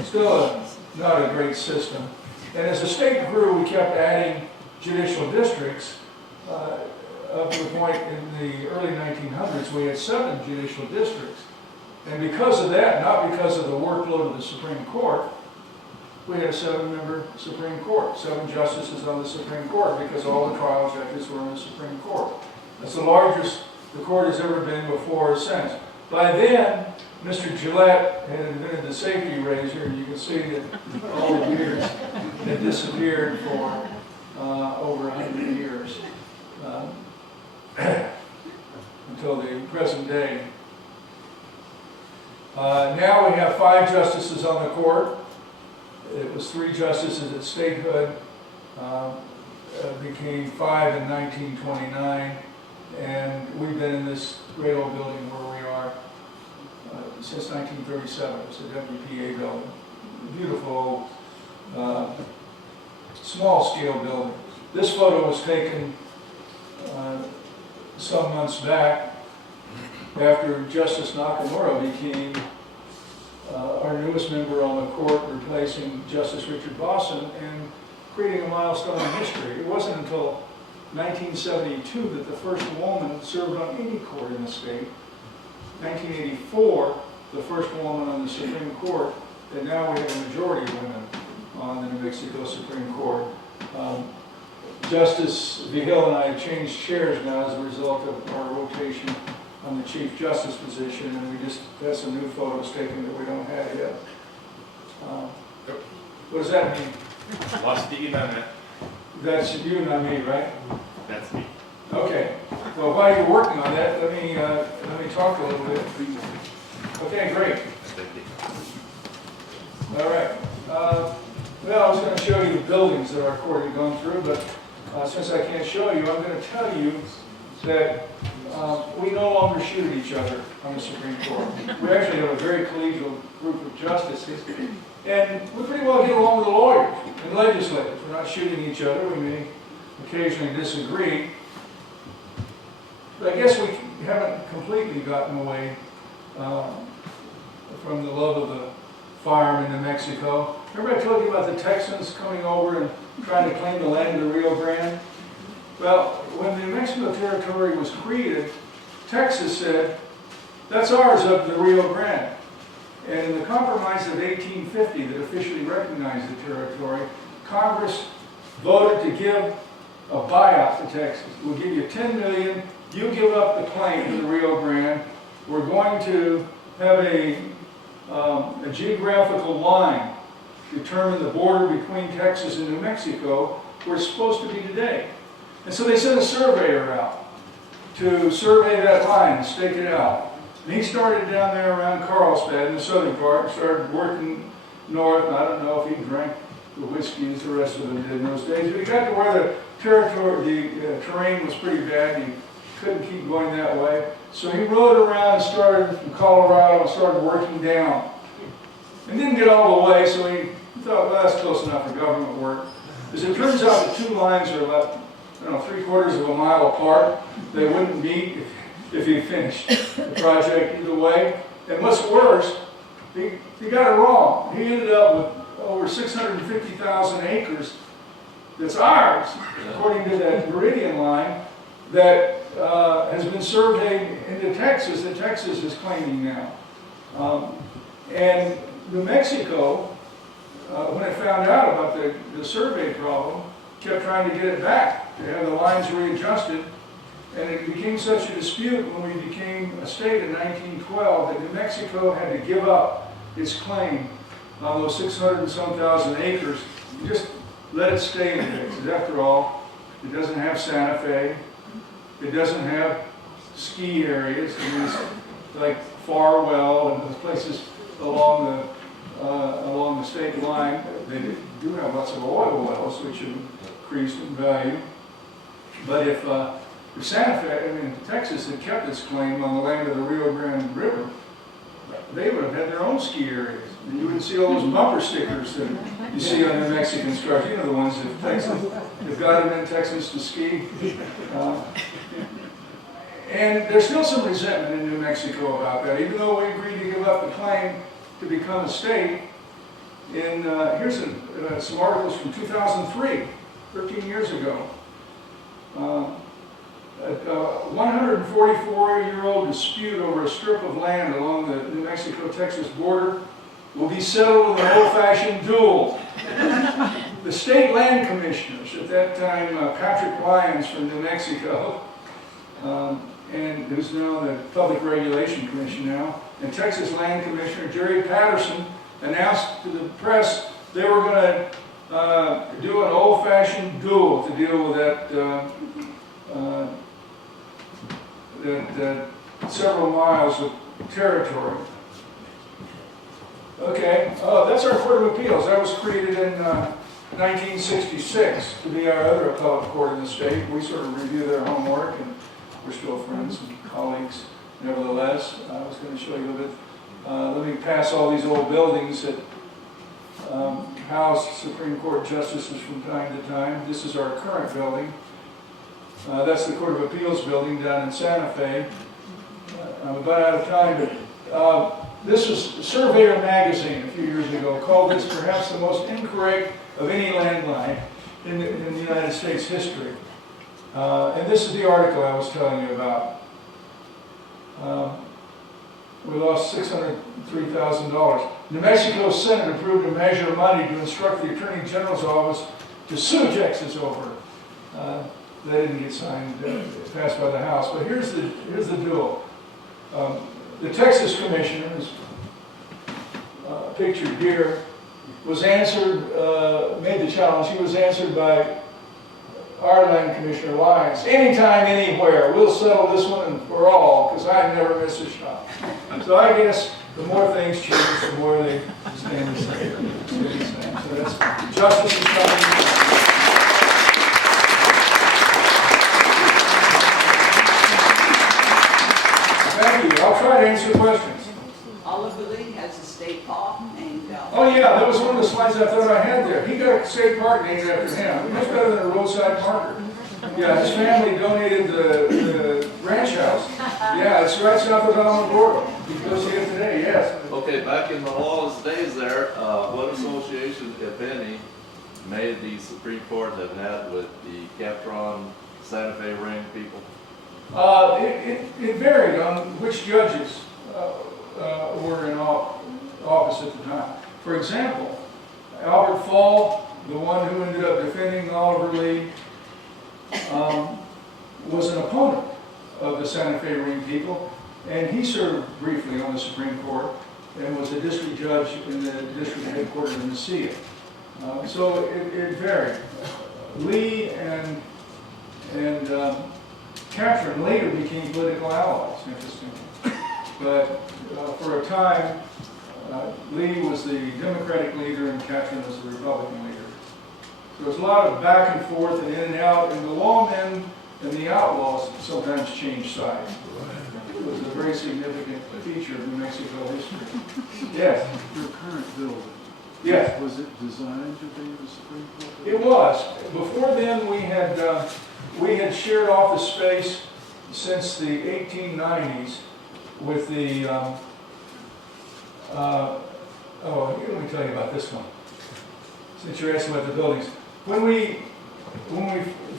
Still not a great system. And as the state grew, we kept adding judicial districts. Up to the point in the early 1900s, we had 7 judicial districts. And because of that, not because of the workload of the Supreme Court, we had a 7-member Supreme Court, 7 justices on the Supreme Court, because all the trial judges were in the Supreme Court. That's the largest the court has ever been before or since. By then, Mr. Gillette had invented the safety razor, and you can see that all the years had disappeared for over 100 years. Until the present day. Now we have 5 justices on the court. It was 3 justices at statehood, became 5 in 1929, and we've been in this great old building where we are since 1937. It's a WPA building. Beautiful, small-scale building. This photo was taken some months back after Justice Nakamura became our newest member on the court, replacing Justice Richard Bosson and creating a milestone in history. It wasn't until 1972 that the first woman served on any court in the state. 1984, the first woman on the Supreme Court, and now we have a majority of women on the New Mexico Supreme Court. Justice Vigil and I have changed chairs now as a result of our rotation on the Chief Justice position, and we just had some new photos taken that we don't have yet. What does that mean? Lost the email, man. That's you, not me, right? That's me. Okay. Well, while you're working on that, let me talk a little bit. Okay, great. All right. Well, I was going to show you the buildings that our court had gone through, but since I can't show you, I'm going to tell you that we no longer shoot at each other on the Supreme Court. We actually have a very collegial group of justices, and we pretty well get along with the lawyers and legislators. We're not shooting each other. We may occasionally disagree, but I guess we haven't completely gotten away from the love of the firemen in Mexico. Remember I told you about the Texans coming over and trying to claim the land of the Rio Grande. Well, when the New Mexico territory was created, Texas said, that's ours up the Rio Grande. And in the Compromise of 1850 that officially recognized the territory, Congress voted to give a buyout to Texas. We'll give you $10 million, you give up the claim to the Rio Grande. We're going to have a geographical line determine the border between Texas and New Mexico where it's supposed to be today. And so they sent a surveyor out to survey that line and stake it out. And he started down there around Carlsbad in the southern part, started working north. And I don't know if he drank the whiskey as the rest of them did in those days, but he got to where the territory, the terrain was pretty bad. He couldn't keep going that way. So he rode around and started from Colorado and started working down. And didn't get all the way, so he thought, well, that's close enough for government work. As it turns out, the two lines are about, I don't know, 3/4 of a mile apart. They wouldn't meet if he finished the project either way. And what's worse, he got it wrong. He ended up with over 650,000 acres that's ours, according to that meridian line, that has been surveyed into Texas, that Texas is claiming now. And New Mexico, when it found out about the survey problem, kept trying to get it back, to have the lines readjusted. And it became such a dispute when we became a state in 1912 that New Mexico had to give up its claim on those 600 and some thousand acres. Just let it stay in Texas. After all, it doesn't have Santa Fe. It doesn't have ski areas. I mean, it's like Farwell and those places along the state line. They do have lots of oil wells, which have increased in value. But if Santa Fe, I mean, Texas had kept its claim on the land of the Rio Grande River, they would have had their own ski areas. And you wouldn't see all those bumper stickers that you see on the Mexican cars. You know the ones that Texas, they've got them in Texas to ski. And there's still some resentment in New Mexico about that, even though we agreed to give up the claim to become a state. In here's some articles from 2003, 13 years ago. A 144-year-old dispute over a strip of land along the New Mexico-Texas border will be settled in an old-fashioned duel. The state land commissioners, at that time Patrick Lyons from New Mexico, and who's now the Public Regulation Commission now, and Texas Land Commissioner Jerry Patterson announced to the press they were going to do an old-fashioned duel to deal with that several miles of territory. Okay, that's our Court of Appeals. That was created in 1966 to be our other appellate court in the state. We sort of review their homework, and we're still friends and colleagues nevertheless. I was going to show you a bit. Let me pass all these old buildings that house Supreme Court justices from time to time. This is our current building. That's the Court of Appeals building down in Santa Fe. I'm about out of time, but this was Surveyor magazine a few years ago called this perhaps the most incorrect of any landline in the United States history. And this is the article I was telling you about. We lost $603,000. New Mexico Senate approved a measure of money to instruct the Attorney General's office to sue Texas over. That didn't get signed, passed by the House. But here's the duel. The Texas Commissioner, who's pictured here, was answered, made the challenge. He was answered by our Land Commissioner Lyons. Anytime, anywhere, we'll settle this one and for all, because I never miss a shot. So I guess the more things change, the more they stand the same. So that's justice is coming. Thank you. I'll try to answer questions. Oliver Lee has a state park named Oh yeah, that was one of the slides I thought I had there. He got a state park named after him. Much better than a roadside marker. Yeah, his family donated the ranch house. Yeah, it's right south of Alamogordo. You can go see it today, yes. Okay, back in the Wallace days there, what association, if any, may the Supreme Court have had with the Captron Santa Fe ring people? It varied on which judges were in office at the time. For example, Albert Fall, the one who ended up defending Oliver Lee, was an opponent of the Santa Fe ring people, and he served briefly on the Supreme Court and was a district judge in the district headquarters in Mesilla. So it varied. Lee and Catron later became political allies, interestingly. But for a time, Lee was the Democratic leader and Catron was the Republican leader. So there was a lot of back and forth and in and out, and the lawmen and the outlaws sometimes changed sides. It was a very significant feature of New Mexico history. Yes? Your current building, Yes. was it designed to be the Supreme Court? It was. Before then, we had shared office space since the 1890s with the, let me tell you about this one, since you're asking about the buildings. When we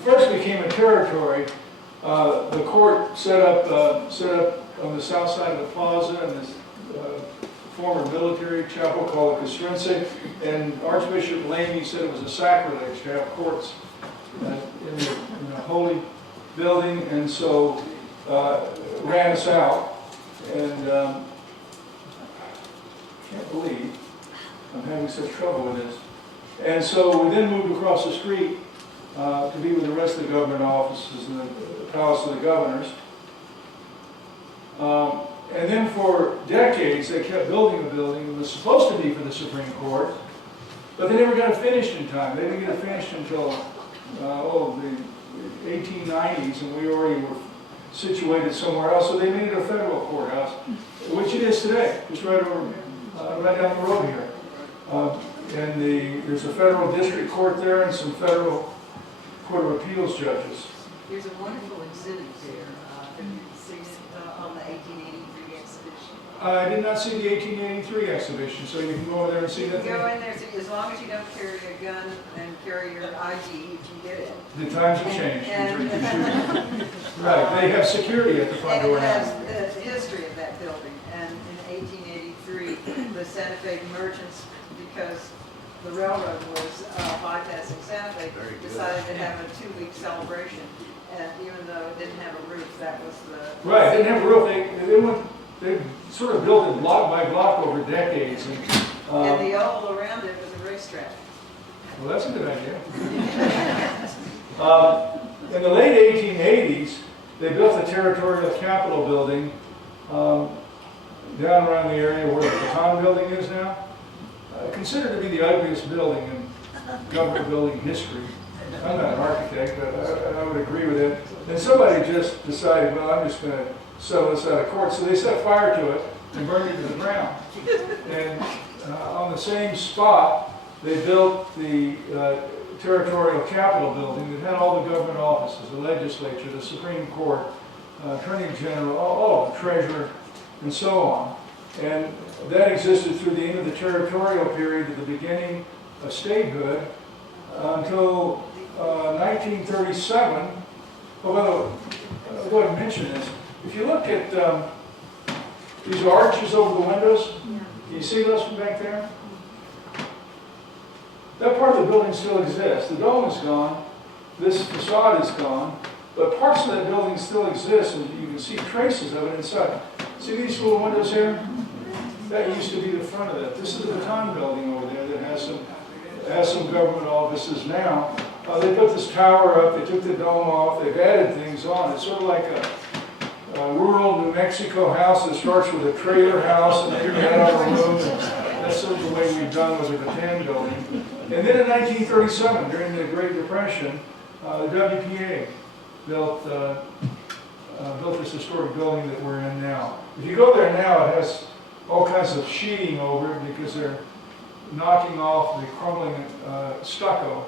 first became a territory, the court set up on the south side of the plaza in this former military chapel called the Castrense, and Archbishop Lamy said it was a sacrilege to have courts in a holy building, and so ran us out. And can't believe I'm having such trouble with this. And so we then moved across the street to be with the rest of the government offices in the Palace of the Governors. And then for decades, they kept building a building that was supposed to be for the Supreme Court, but they never got it finished in time. They didn't get it finished until, the 1890s, and we already were situated somewhere else, so they made it a federal courthouse, which it is today, just right over, right down the road here. And there's a federal district court there and some federal court of appeals judges. There's a wonderful exhibit there, have you seen it on the 1883 exhibition? I did not see the 1883 exhibition, so you can go over there and see You that can go thing. in there, as long as you don't carry a gun and carry your ID, you can get it. The times have changed. And- Right, they have security at the front And door it has now. the history of that building, and in 1883, the Santa Fe merchants, because the railroad was bypassing Santa Fe, Very good. decided to have a 2-week celebration, and even though it didn't have a roof, that was the... Right, they didn't have a roof, they sort of built it block by block over decades. And And, the oval around it was a racetrack. well, that's a good idea. In the late 1880s, they built the Territorial Capitol building down around the area where the Baton building is now. Considered to be the ugliest building in government building history. I'm not an architect, but I would agree with it. And somebody just decided, well, I'm just going to settle this out of court. So they set fire to it and burned it to the ground. And on the same spot, they built the Territorial Capitol building that had all the government offices, the legislature, the Supreme Court, Attorney General, all the Treasurer, and so on. And that existed through the end of the territorial period to the beginning of statehood until 1937. Oh, by the way, I'll go ahead and mention this. If you look at these arches over the windows, can you see those from back there? That part of the building still exists. The dome is gone. This facade is gone. But parts of that building still exist, and you can see traces of it inside. See these little windows here? That used to be the front of that. This is the Baton building over there that has some government offices now. They put this tower up, they took the dome off, they've added things on. It's sort of like a rural New Mexico house that starts with a trailer house and then you head on a roof. That's sort of the way we've done with the Baton building. And then in 1937, during the Great Depression, the WPA built this historic building that we're in now. If you go there now, it has all kinds of sheeting over it because they're knocking off the crumbling stucco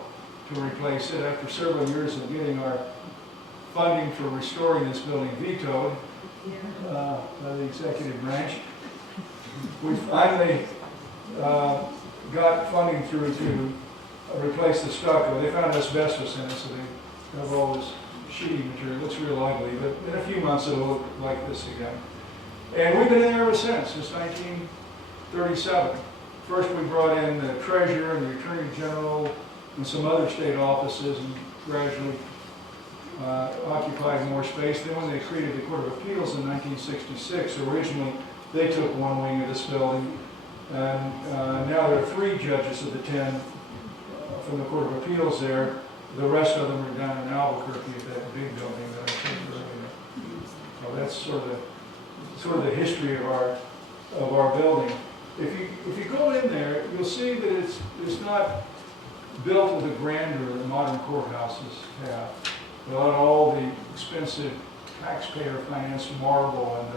to replace it after several years of getting our funding for restoring this building vetoed by the executive branch. We finally got funding through to replace the stucco. They found asbestos in it, so they have all this sheety material. It looks real ugly, but in a few months it'll look like this again. And we've been in there ever since 1937. First we brought in the treasurer and the attorney general and some other state offices, and gradually occupied more space. Then when they created the Court of Appeals in 1966, originally they took one wing of this building, and now there are 3 judges of the 10 from the Court of Appeals there. The rest of them are down in Albuquerque at that big building that I showed you earlier. So that's sort of the history of our building. If you go in there, you'll see that it's not built with the grandeur that modern courthouses have. Without all the expensive taxpayer-financed marble and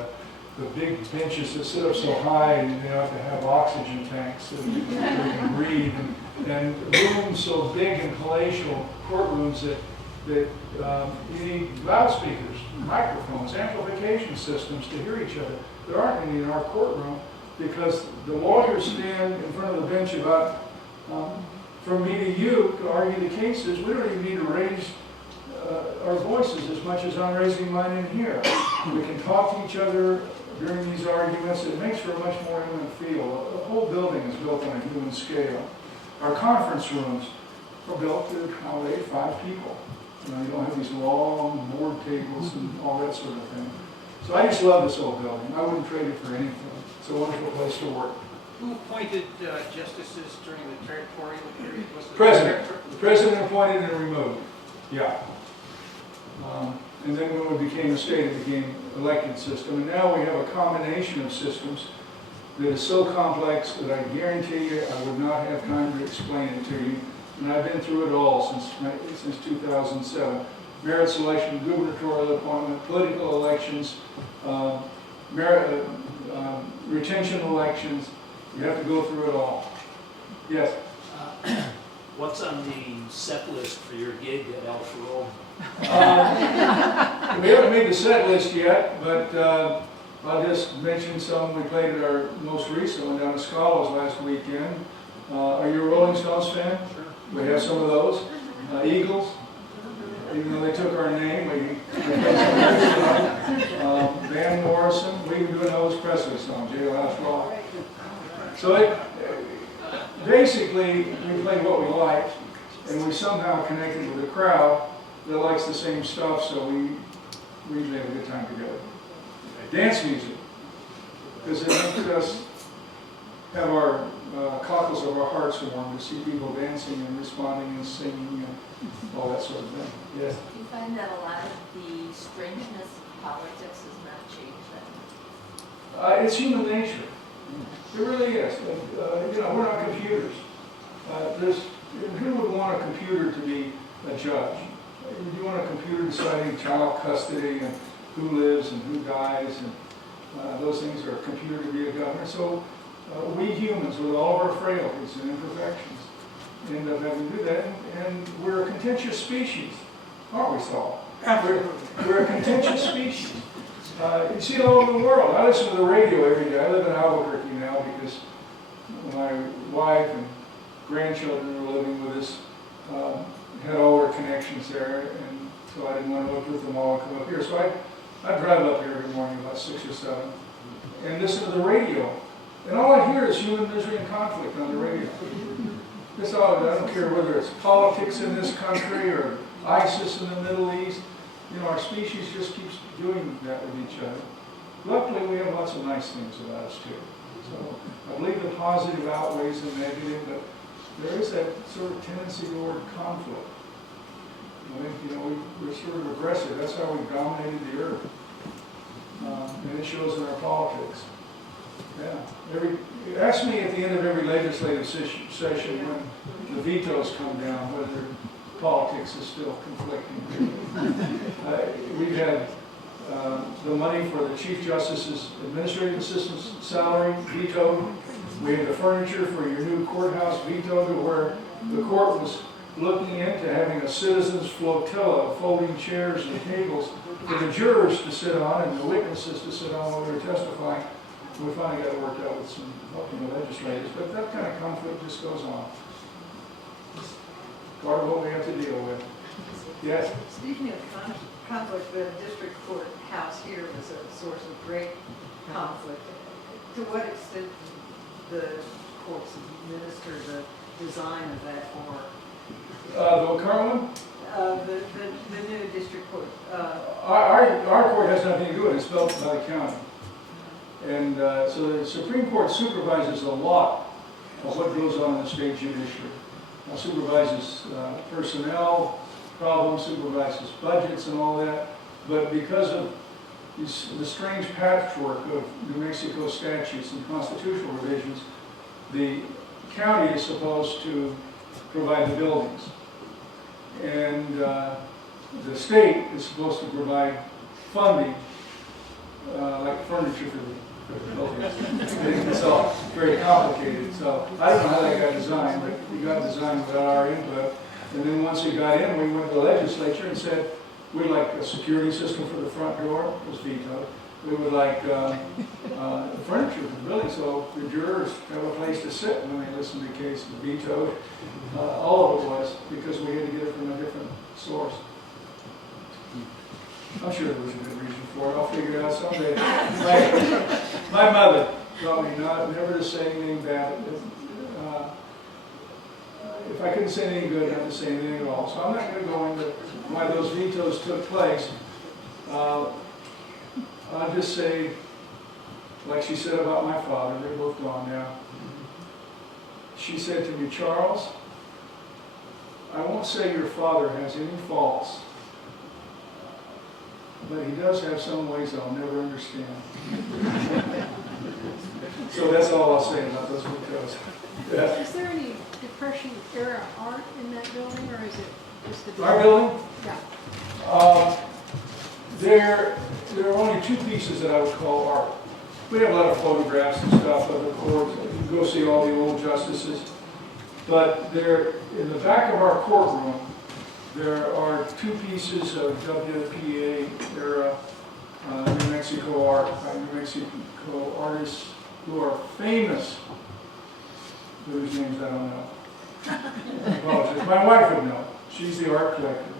the big benches that sit up so high, and they have to have oxygen tanks so they can breathe, and rooms so big and palatial, courtrooms that you need loudspeakers, microphones, amplification systems to hear each other. There aren't any in our courtroom because the lawyers stand in front of the bench about, from me to you, to argue the cases. We don't even need to raise our voices as much as I'm raising mine in here. We can talk to each other during these arguments. It makes for a much more intimate feel. The whole building is built on a human scale. Our conference rooms are built to accommodate 5 people. You don't have these long board tables and all that sort of thing. So I just love this old building. I wouldn't trade it for anything. It's a wonderful place to work. Who appointed justices during the territorial period? Was it President. The president appointed and removed. Yeah. And then when we became a state, it became elected system. And now we have a combination of systems that is so complex that I guarantee you I would not have time to explain it to you. And I've been through it all since 2007. Merit selection, gubernatorial appointment, political elections, retention elections. You have to go through it all. Yes? What's on the set list for your gig at El Ferrol? We haven't made the set list yet, but I'll just mention some. We played at our most recent one down at Scholars last weekend. Are you a Rolling Stones fan? Sure. We have some of those. Eagles, even though they took our name, we Van Morrison. We even do an Elvis Presley song, Jailhouse Rock. So basically, we played what we liked, and we somehow connected with a crowd that likes the same stuff, so we usually have a good time together. Dance music, because it makes us have our cockles of our hearts warm to see people dancing and responding and singing and all that sort of thing. Yes? Do you find that a lot of the strangeness of politics has not changed that? It's human nature. It really is. We're not computers. Who would want a computer to be a judge? You want a computer deciding child custody and who lives and who dies, and those things are a computer to be a governor. So we humans, with all of our frailties and imperfections, end up having to do that. And we're a contentious species, aren't we, Saul? We're a contentious species. You see it all over the world. I listen to the radio every day. I live in Albuquerque now because my wife and grandchildren are living with us. Had all their connections there, and so I didn't want to uproot them all and come up here. So I drive up here every morning about 6 or 7 and listen to the radio. And all I hear is human misery and conflict on the radio. That's all. I don't care whether it's politics in this country or ISIS in the Middle East. Our species just keeps doing that with each other. Luckily, we have lots of nice things about us too. So I believe the positive outweighs the negative, but there is that sort of tendency toward conflict. We're sort of aggressive. That's how we dominated the earth. And it shows in our politics. Yeah. Ask me at the end of every legislative session when the vetoes come down, whether politics is still conflicting. We've had the money for the Chief Justice's administrative assistant's salary vetoed. We had the furniture for your new courthouse vetoed, where the court was looking into having a citizens flotilla of folding chairs and tables for the jurors to sit on and the witnesses to sit on while they were testifying. We finally got it worked out with some help from the legislators, but that kind of conflict just goes on. part of what we have to deal with. Yes? Speaking of conflict, the district court house here was a source of great conflict. To what extent did the courts administer the design of that or The current one? the new district court? Our court has nothing to do with it, it's built by the county. And so the Supreme Court supervises a lot of what goes on in the state judiciary. Supervises personnel problems, supervises budgets and all that. But because of the strange patchwork of New Mexico statutes and constitutional revisions, the county is supposed to provide the buildings. And the state is supposed to provide funding, like furniture for the buildings. It's all very complicated. So I don't know how that got designed, but it got designed without our input. And then once it got in, we went to the legislature and said, we'd like a security system for the front door. It was vetoed. We would like the furniture for the building so the jurors have a place to sit when they listen to the case. Vetoed. All of it was because we had to get it from a different source. I'm sure there was a good reason for it. I'll figure it out someday. My mother taught me never to say anything bad. If I couldn't say anything good, not to say anything at all. So I'm not going to go into why those vetoes took place. I'll just say, like she said about my father, they're both gone now. She said to me, Charles, I won't say your father has any faults, but he does have some ways I'll never understand. So that's all I'll say about those vetoes. Yeah. Is there any Depression era art in that building, or is it just the Our building? Yeah. There are only two pieces that I would call art. We have a lot of photographs and stuff of the court. You can go see all the old justices. But there, in the back of our courtroom, there are two pieces of WPA era New Mexico art by New Mexico artists who are famous, whose names I don't know. I apologize. My wife would know. She's the art collector.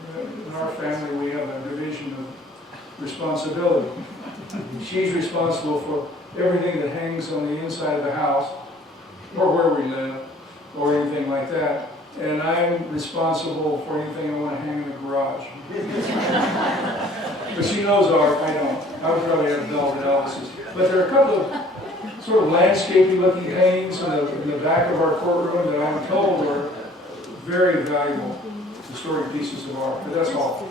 In our family, we have a division of responsibility. She's responsible for everything that hangs on the inside of the house, or where we live, or anything like that. And I'm responsible for anything I want to hang in the garage. But she knows art, I don't. I would probably have velvet Elvises. But there are a couple of sort of landscapey looking paintings in the back of our courtroom that I'm told are very valuable historic pieces of art, but that's all.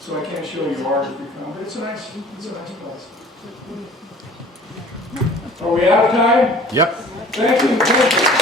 So I can't show you art if you come, but it's a nice place. Are we out of time? Yep. Thank you.